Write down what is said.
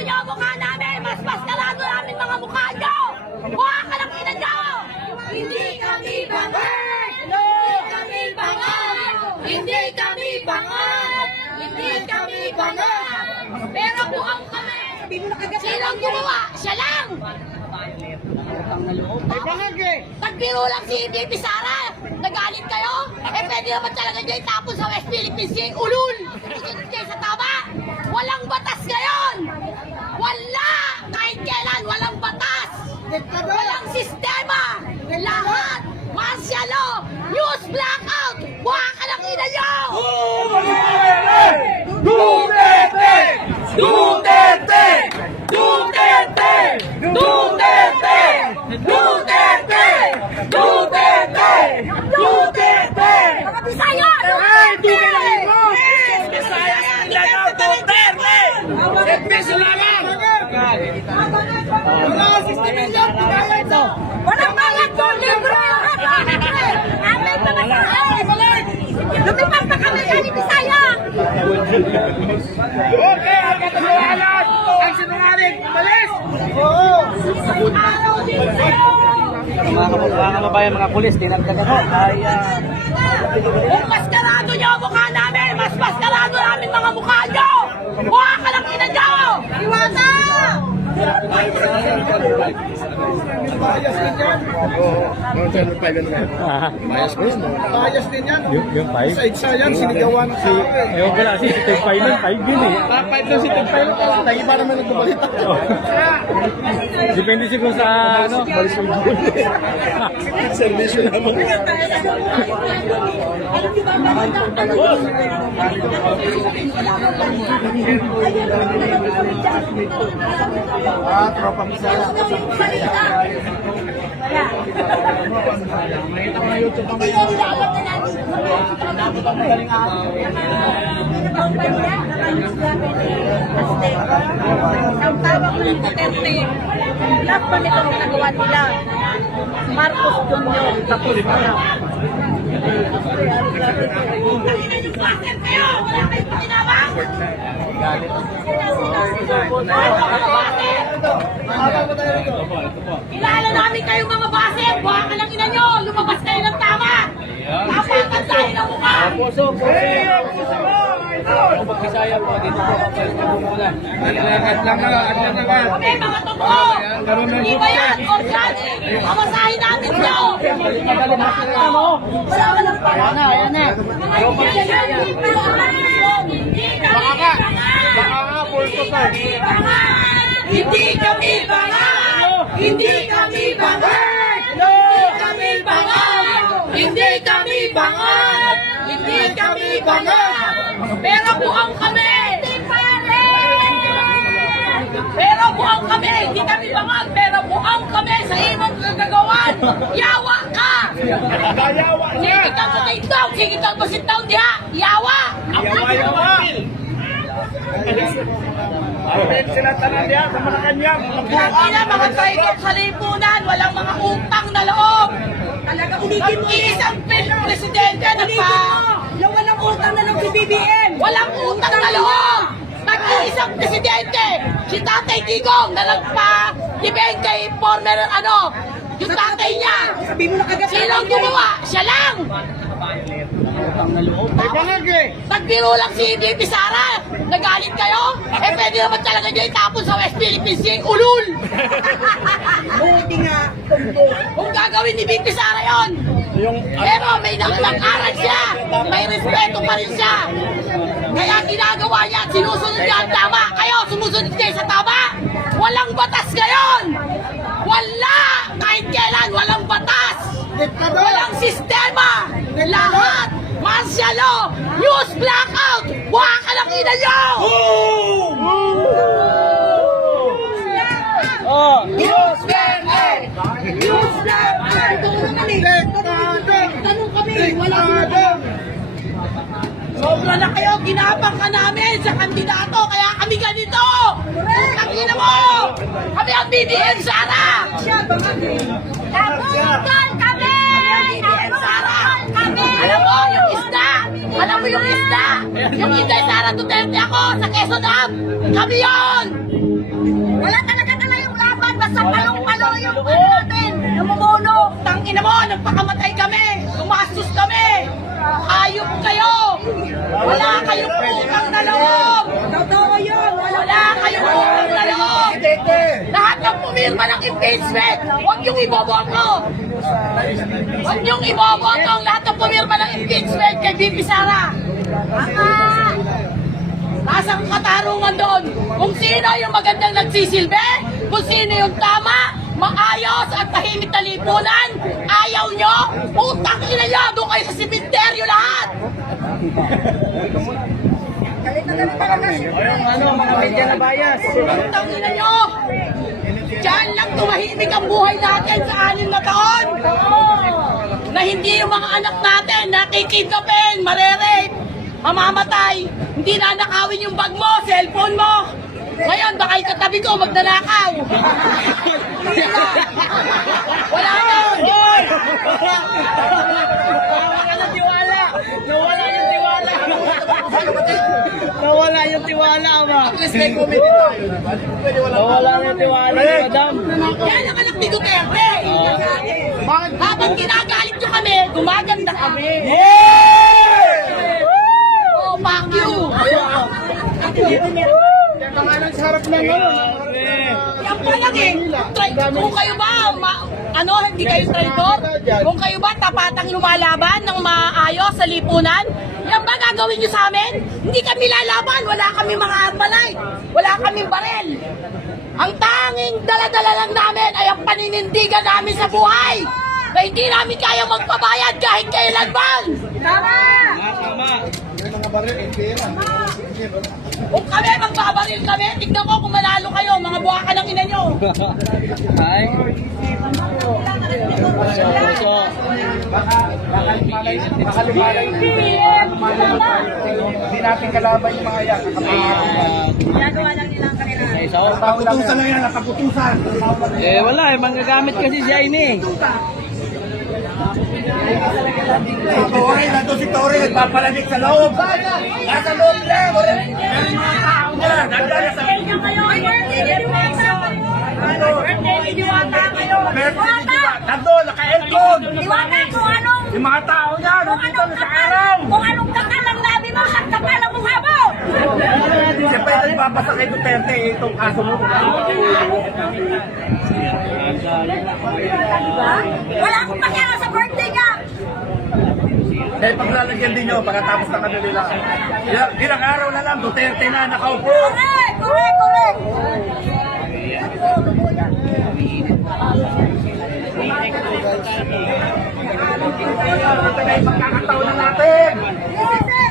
nyo ang mukha namin! Mas maskarado namin mga mukha nyo! Mukha ka ng ina nyo! Hindi kami bangal! Hindi kami bangal! Hindi kami bangal! Hindi kami bangal! Pero buang kami! Silang gumawa? Siya lang! Nagbiro lang si Baby Sara! Nagalit kayo? Eh pwede naman talaga niya itapon sa West Philippines Sea. Ulul! Susunod kayo sa tama! Walang batas ngayon! Wala! Kahit kailan, walang batas! Walang sistema! Lahat! Martial law! News blackout! Buha ka ng ina nyo! Duterte! Duterte! Duterte! Duterte! Duterte! Duterte! Duterte! Mga Bisaya! Walang bayad doon, libre! Amin pa na sa akin! Lumipat pa kami yan ni Bisaya! Okay, ang katotohanan! Ang sinungaling! Malis! Mga kababayan, mga pulis, dinagdagan ho ay Kung maskarado nyo ang mukha namin, mas maskarado namin mga mukha nyo! Mukha ka ng ina nyo! Iwata! Bias ko yun. Bias din yan. Yung 5? Sa EDSA yan, sinigawan ng tao eh. Ewan ko lang kasi si Tig 5 nun, 5 yun eh. Tapay lang si Tigpay lang kasi tayo para may nagbabalita. Depende siguro sa ano, balis ng goal. Servisyo naman. Tropa Misaya. Makita ko na YouTube ang Ang tawag ko ng Duterte, lahat pa nito ang nagawa nila. Marcos Jr. tapos na lang. Wala kayong pakinabang! Kilala namin kayo mga base! Buha ka ng ina nyo! Lumabas kayo ng tama! Tapatan tayo ng mukha! Bisaya po, dito po ako muna. Kami mga totoo! Hindi ba yan? Organic! Pamasahin namin nyo! Wala ka ng pangana! Ayan na! Hindi kami bangal! Hindi kami bangal! Hindi kami bangal! Hindi kami bangal! Hindi kami bangal! Pero buang kami! Pero buang kami! Hindi kami bangal! Pero buang kami sa imong kagagawan! Yawa ka! Sige kang sa taitaw! Sige kang masitaw diha! Yawa! Sila tanan niya sa Malacanang. Lagi na mga traitor sa lipunan, walang mga utang na loob. Mag-iisang presidente na walang utang na loob si BBM. Walang utang na loob. Mag-iisang presidente, si Tatay Digong na nagpa-debate kay former yung tatay niya. Sinong gumawa? Siya lang. Nagbiro lang si Baby Sara! Nagalit kayo? Eh pwede naman talaga niya itapon sa West Philippines Sea. Ulul! Buti nga. Kung gagawin ni Baby Sara yun. Pero may nang-aral siya. May respeto pa rin siya. Kaya ginagawa niya, sinusunod niya ang tama. Kayo, sumusunod kayo sa tama. Walang batas ngayon. Wala! Kahit kailan, walang batas. Walang sistema. Lahat! Martial law! News blackout! Buha ka ng ina nyo! News blackout! News blackout! Tanong kami! Walang sobra na kayo! Ginapang ka namin sa kandidato! Kaya kami ganito! Ang ina mo! Kami ang BBM Sara! Nabutan kami! Nabutan kami! Alam mo, yung isda! Alam mo yung isda! Yung Inday Sara Duterte ako sa Quezon Dam! Kami yun! Wala talaga yung laban, basta palong-palo yung ano natin, namumuno. Tangina mo, nagpakamatay kami, gumastos kami. Hayop kayo! Wala kayong utang na loob! Totoo yun! Wala kayong utang na loob! Lahat ng pumirma ng impeachment, huwag yung iboboto! Huwag yung iboboto ang lahat ng pumirma ng impeachment kay Bibi Sara! Nasang katarungan doon kung sino yung magandang nagsisilbi, kung sino yung tama, maayos at tahimik na lipunan. Ayaw nyo, utang ina nyo, doon kayo sa simenteryo lahat. Mga media na bias. Utang ina nyo. Diyan lang tumahimik ang buhay natin sa 6 na taon. Na hindi yung mga anak natin nakikidnapin, marerape, mamamatay. Hindi na nakawin yung bag mo, cellphone mo. Ngayon, baka yung katabi ko magnanakaw. Wala na. Nawala yung tiwala. Nawala yung tiwala. Nawala yung tiwala, ma. Nawala yung tiwala, madam. Yan ang anak ni Duterte. Habang ginagalit nyo kami, gumaganda kami. Oh, fuck you. Yan pa lang eh. Kung kayo ba, hindi kayo traidor? Kung kayo ba tapatang lumalaban ng maayos sa lipunan? Yan ba gagawin nyo sa amin? Hindi kami lalaban. Wala kami mga armalite. Wala kaming barel. Ang tanging dala-dala lang namin ay ang paninindigan namin sa buhay. Na hindi namin kaya magpabayad kahit kailanman. Tama! Kung kami magbabaril kami, tignan ko kung manalo kayo, mga buwaka ng ina nyo. Ay. Hindi natin kalaban yung mga yan. Ginagawa lang nila ang kanila. Napaputusan lang yan, napaputusan. Wala eh, manggagamit kasi siya ini. Si Torre, nandun si Torre, nagpapalamig sa loob. Nasa loob lang. Meron mga tao niya. Nandun sa Kaya kayo, ay birthday ni Diwata kayo. Birthday ni Diwata kayo. Nandun, naka-aircon. Diwata, kung anong Yung mga tao niya, nandito na sa araw. Kung anong kakal ang labi mo, sa kapal ang mukha mo! Siyempre, nagbabasa kay Duterte itong kaso mo. Wala akong pakialam sa birthday ka! Dahil paglalagyan din nyo, pagkatapos na kanila nila. Ilang araw na lang, Duterte na nakaupo. Correct! Correct! Correct! Ito na yung pagkakataon na natin. Yes, sir!